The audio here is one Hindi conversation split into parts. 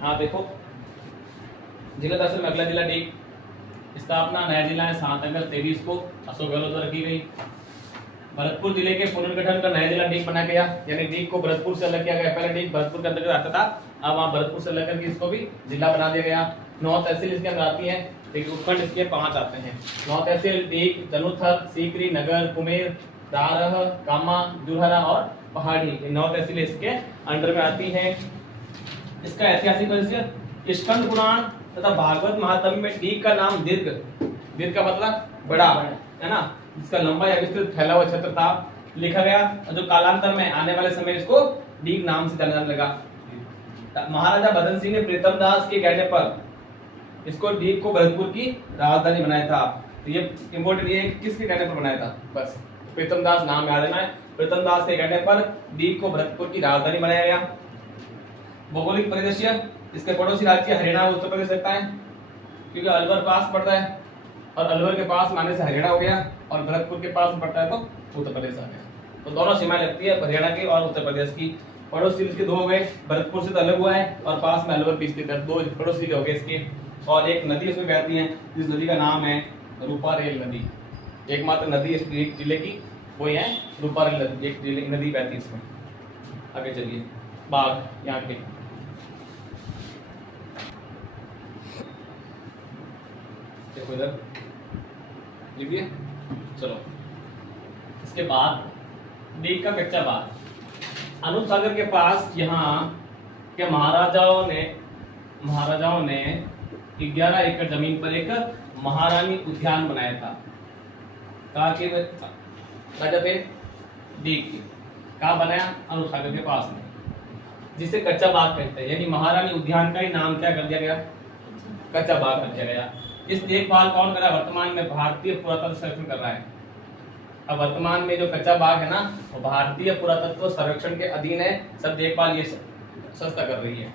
हाँ देखो, जिला तहसील में अगला जिला डीग, स्थापना नया जिला है 7 अगस्त 23 को अशोक गहलोत द्वारा की गई। भरतपुर जिले के पुनर्गठन का नया जिला डीग बना गया, यानी डीग को भरतपुर से अलग किया गया। पहले डीग भरतपुर के अंतर्गत आता था, अब वहाँ भरतपुर से अलग करके इसको भी जिला बना दिया गया। 9 तहसील इसके अंदर आती है, देखिए उपखंड इसके 5 आते हैं। 9 तहसील डीग, जनुथर, सीकरी, नगर, कुमेर, दारह, कामा, जुरहरा और पहाड़ी, ये 9 तहसील इसके अंडर में आती हैं। इसका ऐतिहासिक परिचय, स्कंद पुराण तथा भागवत महात्म्य में डीग का नाम दीर्घ, दीर्घ का मतलब बड़ा है ना, इसका लंबा या विस्तृत फैला हुआ क्षेत्र था, लिखा गया, जो कालांतर में आने वाले समय इसको डीग नाम से जाना जाने लगा। महाराजा बदन सिंह ने प्रीतम दास के कहने पर इसको डीग को भरतपुर की राजधानी बनाया था। तो ये इम्पोर्टेंट, ये किसके कहने पर बनाया था, बस प्रीतम दास नाम याद रखना है। प्रीतम दास के कहने पर डीग को भरतपुर की राजधानी बनाया गया। भौगोलिक परिदृश्य, इसके पड़ोसी राज्य हरियाणा और उत्तर प्रदेश लगता है, क्योंकि अलवर पास पड़ता है और अलवर के पास माने से हरियाणा हो गया, और भरतपुर के पास पड़ता है तो उत्तर प्रदेश आ गया। तो दोनों सीमाएं लगती है हरियाणा की और उत्तर प्रदेश की। पड़ोसी इसके 2 हो गए, भरतपुर से तो अलग हुआ है और पास में अलवर भी स्थित है, 2 पड़ोसी हो गए इसके। और एक नदी इसमें बहती है, जिस नदी का नाम है रूपारेल नदी, एकमात्र नदी इस जिले की वही है रूपारेल नदी, एक नदी बहती है इसमें। आगे चलिए, बाघ यहाँ के, देखो इधर लिखिए। चलो, इसके बाद डीग का कच्चा बाग, अनूप सागर के पास यहाँ के महाराजाओं ने 11 एकड़ जमीन पर एक महारानी उद्यान बनाया था। कहा कि राजा थे डीग की, कहा बनाया, अनूप सागर के पास में, जिसे कच्चा बाग कहते हैं। यानी महारानी उद्यान का ही नाम क्या कर दिया गया, कच्चा बाग कर दिया गया। इस देखभाल कौन कर रहा है, वर्तमान में भारतीय पुरातत्व सर्वेक्षण कर रहा है। अब वर्तमान में जो कच्चा बाग है ना, वो भारतीय पुरातत्व सर्वेक्षण के अधीन है, सब देखभाल ये संस्था कर रही है।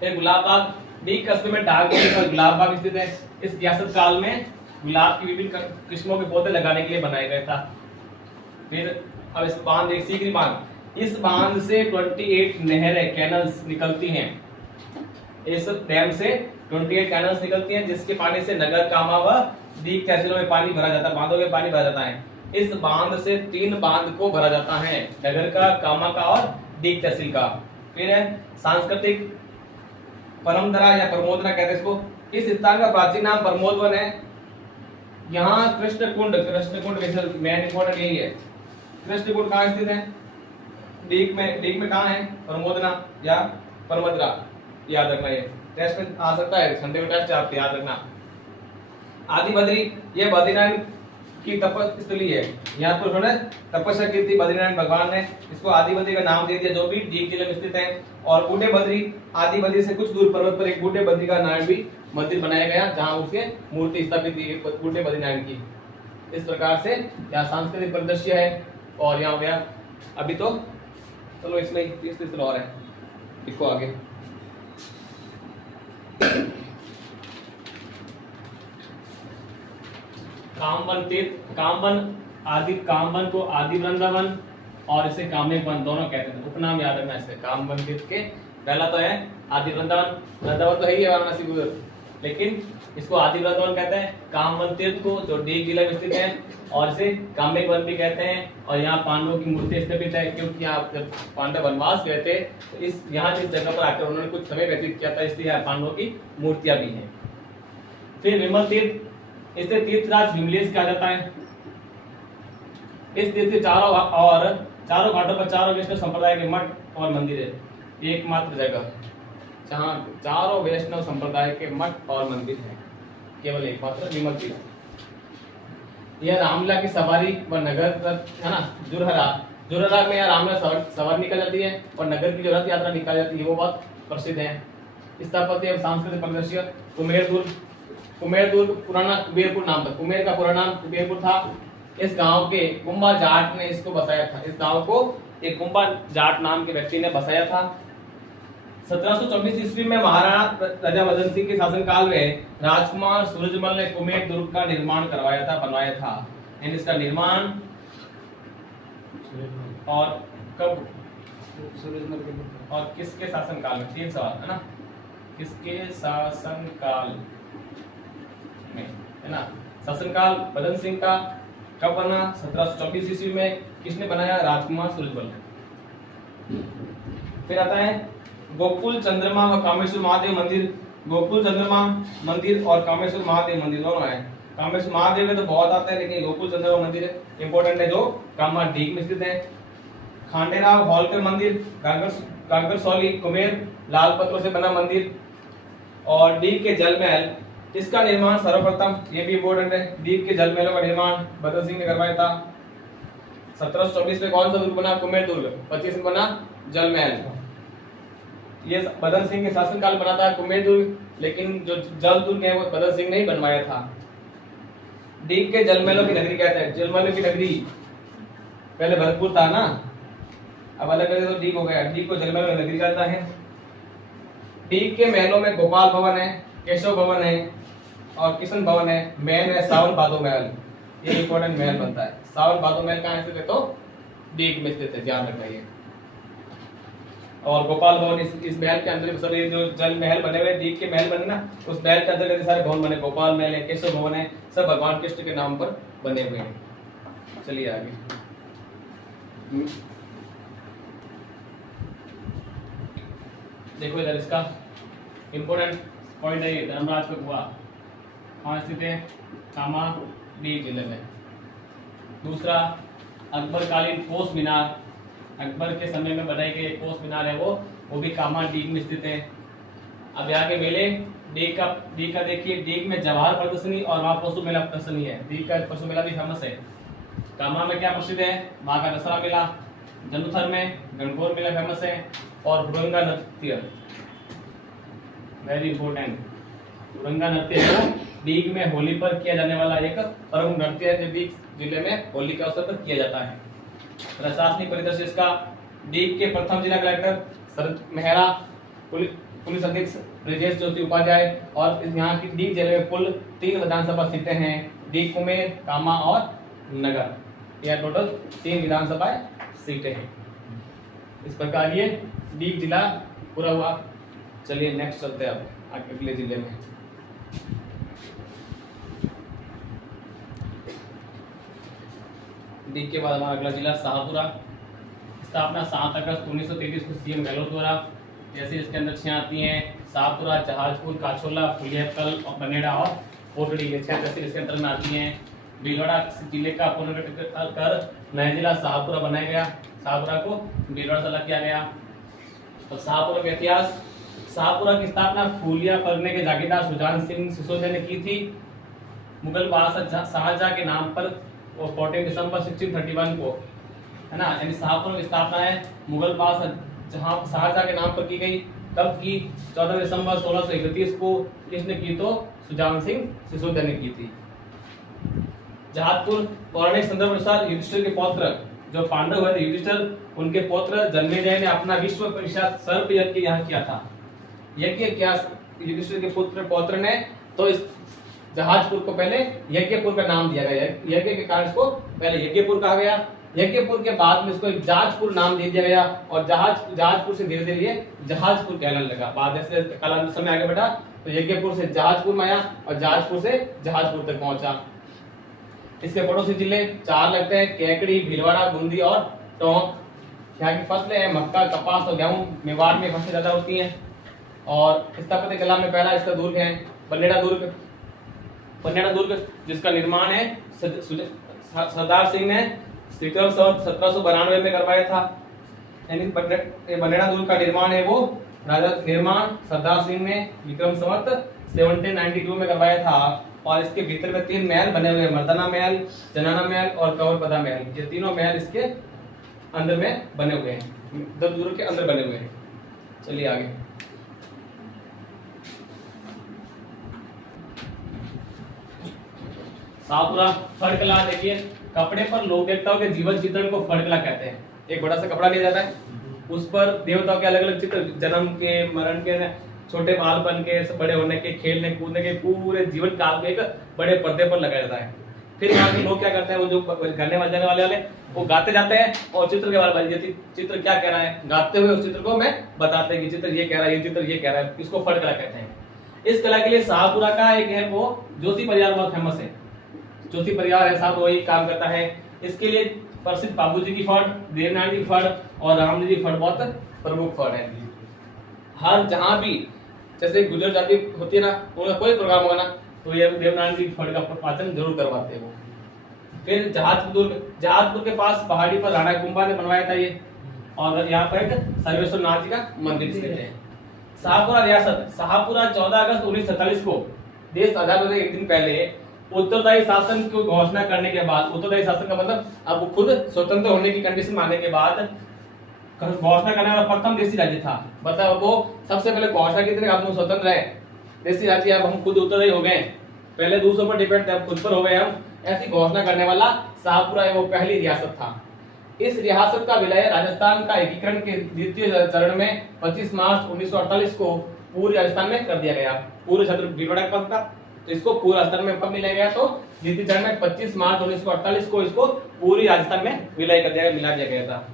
फिर गुलाब बाग, डीग कस्बे में डाक और गुलाब बाग स्थित है। इस रियासत काल में गुलाब की विभिन्न किस्मों के पौधे लगाने के लिए बनाया गया था। फिर अब इस बांध, एक सीकरी बांध, इस बांध से 28 नहरें, कैनल्स निकलती हैं। इस डैम से 28 कैनल्स निकलती हैं, जिसके पानी से नगर, कामा व डीग तहसीलों में पानी भरा जाता है, बांधों में पानी भरा जाता है। इस बांध से 3 बांध को भरा जाता है, नगर का, कामा का और डीग तहसील का। फिर है सांस्कृतिक परमदरा या प्रमोदना कहते हैं इसको। इस स्थान का प्राचीन नाम प्रमोदवन है। यहाँ कृष्णकुंड मेन इंपोर्टेंट यही है। कृष्णकुंड कहाँ स्थित है, डीग में कहाँ है, प्रमोदना या परमदरा, याद रखना, ये टेस्ट में आ सकता है, संडे को टेस्ट आप याद रखना। आदि बद्री, ये बद्रीनारायण की तपस्थली है, यहाँ पर उन्होंने तपस्या की थी बद्रीनारायण भगवान ने, इसको आदि बद्री का नाम दे दिया, जो भी डीग जिले में स्थित है। और बूढ़े बद्री, आदि बद्री से कुछ दूर पर्वत पर एक बूढ़े बद्री का नारायण भी मंदिर बनाया गया, जहाँ उसके मूर्ति स्थापित की गई बूढ़े बद्रीनारायण की। इस प्रकार से यहाँ सांस्कृतिक परिदृश्य है। और यहाँ हो गया, अभी तो चलो इसमें 30 और है, इसको आगे कामवन तीर्थ, कामवन को आदि वृंदावन और इसे कामिक वन दोनों कहते हैं, उपनाम याद रखना इसके। कामवन तीर्थ के पहला तो है आदि वृंदावन, वृंदावन तो है ही है वाराणसी गुजर, लेकिन इसको आदि वृंदावन कहते हैं। कामवन तीर्थ को, जो डीग जिले में स्थित है, और इसे कामिक वन भी कहते हैं। और यहाँ पांडवों की मूर्ति स्थापित है, क्योंकि यहाँ जब पांडव वनवास गए थे तो इस जगह पर आकर उन्होंने कुछ समय व्यतीत किया था, इसलिए यहाँ पांडवों की मूर्तियां भी हैं। फिर विमल तीर्थ, इसे तीर्थराज विमलेश कहा जाता है। इस तीर्थ के चारों घाटों पर 4 वैष्णव संप्रदाय के मठ और मंदिर है। एकमात्र जगह जहाँ 4 वैष्णव संप्रदाय के मठ और मंदिर है, केवल एकमात्र विमल तीर्थ। यह रामलीला की सवारी व नगर है ना, जुरहरा में यह रामलीला सवारी निकल जाती है, और नगर की जो रथ यात्रा निकाली जाती है वो बहुत प्रसिद्ध है। स्थापत्य एवं सांस्कृतिक परिदृश्य, कुमेरदुर्ग पुराना कुबेरपुर नाम था, कुमेर का पुराना नाम कुबेरपुर था। इस गांव के कुंभा जाट ने इसको बसाया था, इस गांव को एक कुंभा जाट नाम के व्यक्ति ने बसाया था। 1724 ईस्वी में महाराणा राजा बदन सिंह के शासनकाल में राजकुमार सूरजमल ने कुमेर दुर्ग का निर्माण बनवाया था। इसका निर्माण और कब और किसके शासनकाल में, 3 सवाल है ना। किसके शासनकाल में, है ना। शासनकाल बदन सिंह का कब बना? 1724 ईस्वी में। किसने बनाया? राजकुमार सूरजमल। फिर आता है गोकुल चंद्रमा व कामेश्वर महादेव मंदिर। गोकुल चंद्रमा मंदिर और कामेश्वर महादेव मंदिर दोनों है। कामेश्वर महादेव में तो बहुत आता है, लेकिन गोकुल चंद्रमा मंदिर इंपॉर्टेंट है, जो कामाडीह में स्थित है। खांडेराव होलकर मंदिर, गागरसौली कुमेर लाल पत्थरों से बना मंदिर। और दीप के जल महल, इसका निर्माण सर्वप्रथम, ये भी इंपॉर्टेंट है, दीप के जल महलों का निर्माण बदन सिंह ने करवाया था। 1724 में कौन सा दुर्ग बना? कुमेर दुर्ग। 25 में बना जल महल। ये बदन सिंह के शासनकाल बना था कुमेर दुर्ग, लेकिन जो जल दुर्ग है वो बदन सिंह ने ही बनवाया था। दीप के जल महलों की नगरी कहते हैं। जल महलों की नगरी पहले भरतपुर था ना, अब अलग अलग तो दीप हो गया। दीप को जल महलों की नगरी कहता है। दीप के महलों में गोपाल भवन है, केशव भवन है और किशन भवन है। महल है सावन भादो महल, ये इंपॉर्टेंट महल बनता है। सावन भादो महल कहाँ स्थित है? तो दीप में स्थित है, ध्यान रखना ये। और गोपाल भवन इस महल के अंदर, सॉरी जो जल महल बने हुए दीप के महल बने ना, उस महल के अंदर सारे भवन बने। गोपाल महल है, केशव भवन है, सब भगवान कृष्ण के नाम पर बने हुए हैं। चलिए आगे। देखो इधर इसका इंपॉर्टेंट पॉइंट है, ये धर्मराज का कुआं कहाँ स्थित है? कामाडीह जिले में। दूसरा अकबरकालीन कोस मीनार, अकबर के समय में बनाई गई कोस मीनार है वो भी कामाडीह में स्थित है। अब यहाँ के मेले डीग का देखिए, डीग में जवाहर प्रदर्शनी और वहाँ पशु मेला प्रदर्शनी है। डीग का पशु मेला भी फेमस है। कामा में क्या प्रसिद्ध है? माँ का दशहरा मेला। जंबूथर में गणगौर मेला फेमस है। और हुरंगा नृत्य, वेरी इंपॉर्टेंट, हुरंगा नृत्य है वो डीग में होली पर किया जाने वाला एक प्रमुख नृत्य है, जो डीग जिले में होली के अवसर पर किया जाता है। प्रशासनिक परिदृश्य इसका, डीग के प्रथम जिला कलेक्टर शरद मेहरा, पुलिस अधीक्षक ब्रजेश ज्योति उपाध्याय। और यहाँ की डीग जिले में कुल 3 विधानसभा सीटें हैं, डीग, कुमेर, कामा और नगर। यह टोटल 3 विधानसभा सीटें हैं। इस प्रकार ये डीग जिला पूरा हुआ। चलिए नेक्स्ट चलते हैं अब अगले जिले में। डीग के बाद हमारा अगला जिला शाहपुरा। स्थापना 7 अगस्त 1933 को सीएम गहलोत द्वारा। जैसे इसके अंदर 6 आती हैं, शाहपुरा, जहाजपुर, काछोला, फुलियाकल और बनेड़ा और पोटड़ी, ये 6 तहसील इसके अंदर में आती हैं। भीलवाड़ा जिले का पुनर्गठन कर नया जिला शाहपुरा बनाया गया। शाहपुरा को भीलवाड़ा से अलग किया गया। और शाहपुरा का इतिहास, शाहपुरा की स्थापना फूलिया परगने के जागीरदार सुजान सिंह सिसोदिया ने की थी। मुगल बादशाह शाहजहां के नाम पर 14 दिसंबर 1631 को, है ना, यानी शाहपुरा की स्थापना है मुगल बादशाह शाहजहां के नाम पर की गई। कब की? 14 दिसंबर 1631 को। किसने की? तो सुजान सिंह सिसोदिया ने की थी। जहाजपुर पौराणिक संदर्भ अनुसार युधिष्ठिर के पौत्र जो पांडव हुए थे, युधिष्ठिर, उनके पौत्र जन्मेजय ने अपना विश्व परिषद सर्प यज्ञ यहाँ किया था। यज्ञ क्या युधिष्ठिर के पौत्र ने, तो इस जहाजपुर को पहले यज्ञपुर का नाम दिया गया। यज्ञ के कारण इसको पहले यज्ञपुर कहा गया। यज्ञपुर के बाद में इसको जहाजपुर नाम दे दिया गया और जहाजपुर से धीरे धीरे ये जहाजपुर कहलाने लगा। बाद जैसे कालांतर समय आगे बढ़ा तो यज्ञपुर से जहाजपुर में आया और जहाजपुर से जहाजपुर तक पहुंचा। इसके पड़ोसी जिले 4 लगते हैं, केकड़ी, भीलवाड़ा, बूंदी और टोंक। यहाँ की फसलें हैं मक्का, कपास और गेहूं। मेवाड़ में फसलें ज्यादा होती हैं। और स्थापत्य कला में पहला इसका दुर्ग है बनेड़ा दुर्ग। बनेड़ा दुर्ग जिसका निर्माण है सरदार सिंह ने विक्रम संवत 1792 में करवाया था। यानी बनेड़ा दुर्ग का निर्माण है वो निर्माण सरदार सिंह ने विक्रम संवत 1792 में करवाया था। और इसके भीतर में 3 महल बने हुए हैं, मर्दाना महल, जनाना महल और कंवरपदा महल। ये तीनों महल इसके अंदर में बने हुए हैं, दुर्ग के अंदर बने हुए हैं। चलिए आगे। शाहपुरा फड़कला, देखिए कपड़े पर लोक देवताओं के जीवन चित्रण को फड़कला कहते हैं। एक बड़ा सा कपड़ा लिया जाता है, उस पर देवताओं के अलग अलग चित्र, जन्म के, मरण के, छोटे बालपन के, बड़े होने के, खेलने कूदने के, पूरे जीवन काल के एक बड़े पर्दे पर लगाया जाता है। फिर यहाँ के लोग क्या करते हैं, वो जो गाने बजाने वाले वो गाते जाते हैं और चित्र के बारे में चित्र क्या कह रहा है, गाते हुए उस चित्र को मैं बताते हैं कि चित्र ये कह रहा है, ये चित्र ये कह रहा है। इसको फट कला कहते हैं। इस कला के लिए शाहपुरा का एक है वो जोशी परिवार बहुत फेमस है। जोशी परिवार है साहब, वही काम करता है। इसके लिए प्रसिद्ध बाबूजी की फट, देवनारायण जी की फट और रामजी की फट बहुत प्रमुख फट है। हर जहां भी जैसे गुजर जाति होती है ना, उनका कोई प्रोग्राम होगा ना तो ये देवनारायण जी की फट का वाचन जरूर करवाते हैं वो। फिर जहाजपुर के पास पहाड़ी पर राणा कुंभा ने बनवाया था ये, और यहाँ पर एक सर्वेश्वर नाथ जी का मंदिर स्थित है। शाहपुरा रियासत, शाहपुरा 14 अगस्त 1947 को देश आजाद होने के एक दिन पहले उत्तरदायी शासन की घोषणा करने के बाद, उत्तरदायी शासन का मतलब अब खुद स्वतंत्र होने की कंडीशन मानने के बाद घोषणा करने वाला प्रथम देशी राज्य था। मतलब वो सबसे पहले घोषणा की थी अब हम स्वतंत्र है, देशी राज्य, अब हम खुद उत्तरदायी हो गए, पहले दूसरों पर डिपेंड थे अब खुद पर हो गए हम, ऐसी घोषणा करने वाला शाहपुरा वो पहली रियासत था। इस रियासत का विलय राजस्थान का एकीकरण के द्वितीय चरण में 25 मार्च 1948 को पूरे राजस्थान में कर दिया गया। पूरे क्षेत्र भीलवाड़ा का था तो इसको पूरे राजस्थान में कब मिलाया गया, तो द्वितीय चरण में 25 मार्च 1948 को इसको पूरी राजस्थान में विलय कर दिया, मिला दिया गया था।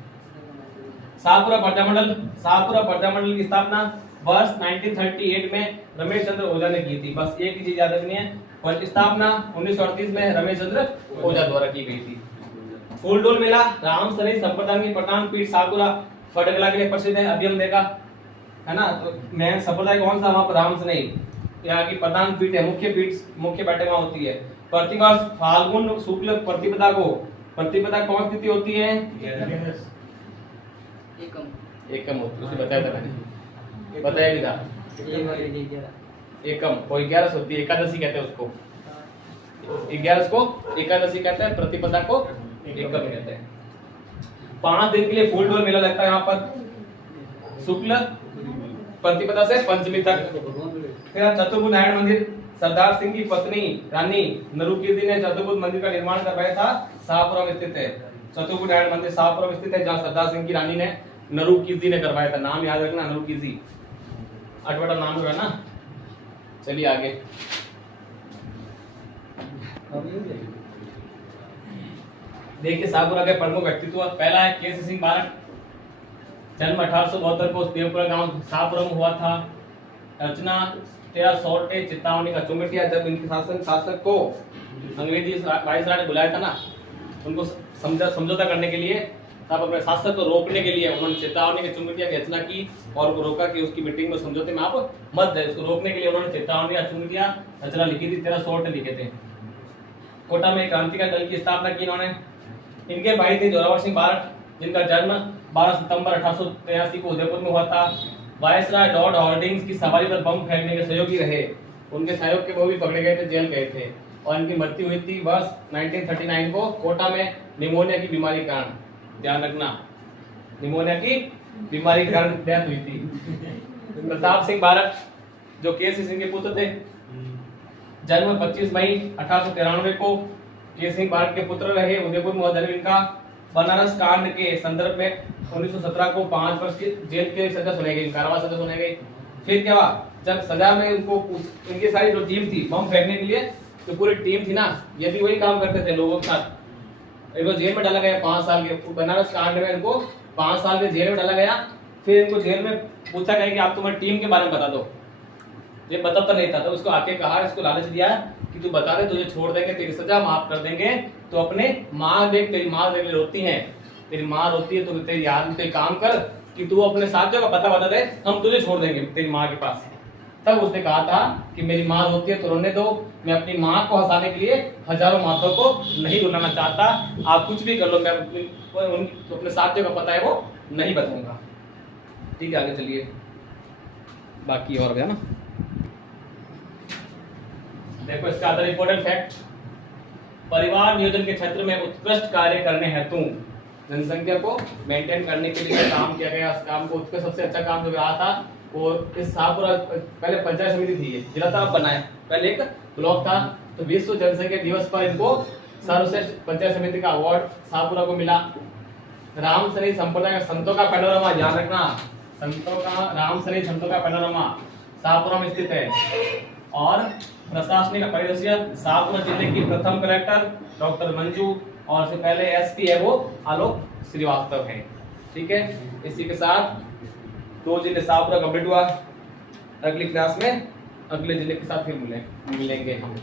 शाहपुरा प्रजामंडल की स्थापना वर्ष 1938 में रमेश चंद्र ओझा ने की थी। बस एक ही चीज याद रखनी है, और स्थापना 1938 में रमेश चंद्र ओझा द्वारा की गई थी। फूलडोल मेला राम सनी संप्रदाय की प्रधान पीठ शाहपुरा फटकला के लिए प्रसिद्ध है। अभी हम देखा है ना, तो मैं संप्रदाय कौन सा, वहां पर राम सनी यहाँ की प्रधान पीठ है, मुख्य बैठक वहां होती है। प्रतिवर्ष फाल्गुन शुक्ल प्रतिपदा कौन तिथि होती है, एकम होती है, उसे बताया था मैंने, बताया भी था। एकम को 11 होती है, एकादशी कहते हैं उसको, 11 को एकादशी कहते हैं, प्रतिपदा को एकम कहते हैं। 5 दिन के लिए फूलडोल मेला लगता है यहाँ पर, शुक्ल प्रतिपदा से पंचमी तक। फिर चतुर्भुज नारायण मंदिर, सरदार सिंह की पत्नी रानी नरुकीर्ति ने चतुर्भुज मंदिर का निर्माण करवाया था, शाहपुरा में स्थित है। चतुर्भुज नारायण मंदिर शाहपुरा में स्थित है, जहाँ सरदार सिंह की रानी ने नरुकीर्ति ने करवाया था। नाम याद रखना, नरुकीर्ति अटवटा नाम जो है ना। चलिए आगे, देखिए शाहपुरा के प्रमुख व्यक्तित्व। पहला है केसी सिंह बारट, जन्म 1872 को देवपुरा गांव शाहपुरा में हुआ था। रचना 1300 चित्तावनी का चुंगटिया, जब इनके शासक को अंग्रेजी वायसराय ने बुलाया था ना, उनको समझौता करने के लिए, तब अपने शासक को रोकने के लिए उन्होंने चेतावनी के चुंगटिया की रचना की और उनको रोका कि उसकी मीटिंग में समझौते में आप मत जाए। उसको रोकने के लिए उन्होंने चेतावनी या चुंगटिया रचना लिखी थी, 1300 लिखे थे। कोटा में क्रांतिकारी दल की स्थापना की इन्होंने। इनके भाई थे जोरावर सिंह बारट, जिनका जन्म 12 सितंबर 1883 को उदयपुर में हुआ था। वायसराय लॉर्ड हॉर्डिंग्स की सवारी पर बम फेंकने के सहयोगी रहे। उनके सहयोग के वो भी पकड़े गए थे, जेल गए थे, और इनकी मृत्यु हुई थी वर्ष 1939 को कोटा में निमोनिया की बीमारी के कारण। ध्यान रखना, निमोनिया की बीमारी के कारण डेथ हुई थी। प्रताप सिंह बारट जो केसी सिंह के पुत्र थे, जन्म 25 मई 1893 को केसी सिंह बारट के पुत्र रहे। उदयपुर में जन्म इनका। बनारस कांड के संदर्भ में 1917 को 5 वर्ष की जेल की सजा सुनाई गई, कारावास सजा सुनाई गई। फिर क्या हुआ, जब सजा में उनको इनकी सारी जो टीम थी बम फेंकने के लिए, जो पूरी टीम थी ना, ये भी वही काम करते थे लोगों के साथ। इनको जेल में डाला गया 5 साल के, बनारस कांड में इनको 5 साल के जेल में डाला गया। फिर इनको जेल में पूछा गया कि आप तुम्हारी टीम के बारे में बता दो। ये बताता नहीं था, तो उसको आके कहा, इसको लालच दिया कि तू बता दे, तुझे छोड़ देंगे, तेरी सजा माफ कर देंगे। तो अपने माँ देख, तेरी माँ देख रोती है, तेरी माँ रोती है, तो तेरी याद में काम कर कि तू अपने साथियों का पता बता दे, हम तुझे छोड़ देंगे तेरी माँ के पास। तब उसने कहा था कि मेरी माँ रोती है तो रोने दो, मैं अपनी माँ को हंसाने के लिए हजारों माताओं को नहीं रुलाना चाहता, आप कुछ भी कर लो, मैं तो अपने साथियों का पता है वो नहीं बताऊंगा। ठीक है, आगे चलिए, बाकी और है ना। देखो इसका अदर इंपॉर्टेंट फैक्ट, परिवार नियोजन के क्षेत्र में उत्कृष्ट कार्य करने हेतु जनसंख्या को मेंटेन करने के लिए काम किया गया। इस काम को उत्कृष्ट सबसे अच्छा काम जो रहा था, और इस शाहपुरा पहले पंचायत समिति थी, ये जिला था बनाए, पहले एक ब्लॉक था। तो विश्व जनसंख्या दिवस पर इनको सर्वश्रेष्ठ पंचायत समिति का अवार्ड शाहपुरा को मिला। राम सनी संप्रदाय का संतों का पैनोरमा, ध्यान रखना, संतों का राम सनी संतों का पैनोरमा शाहपुरा में स्थित है। और प्रशासनिक परिदृश्य शाहपुरा जिले की प्रथम कलेक्टर डॉक्टर मंजू, और से पहले एसपी है वो आलोक श्रीवास्तव है। ठीक है, इसी के साथ 2 जिले शाहपुरा कंप्लीट हुआ। अगली क्लास में अगले जिले के साथ फिर मिलेंगे हम।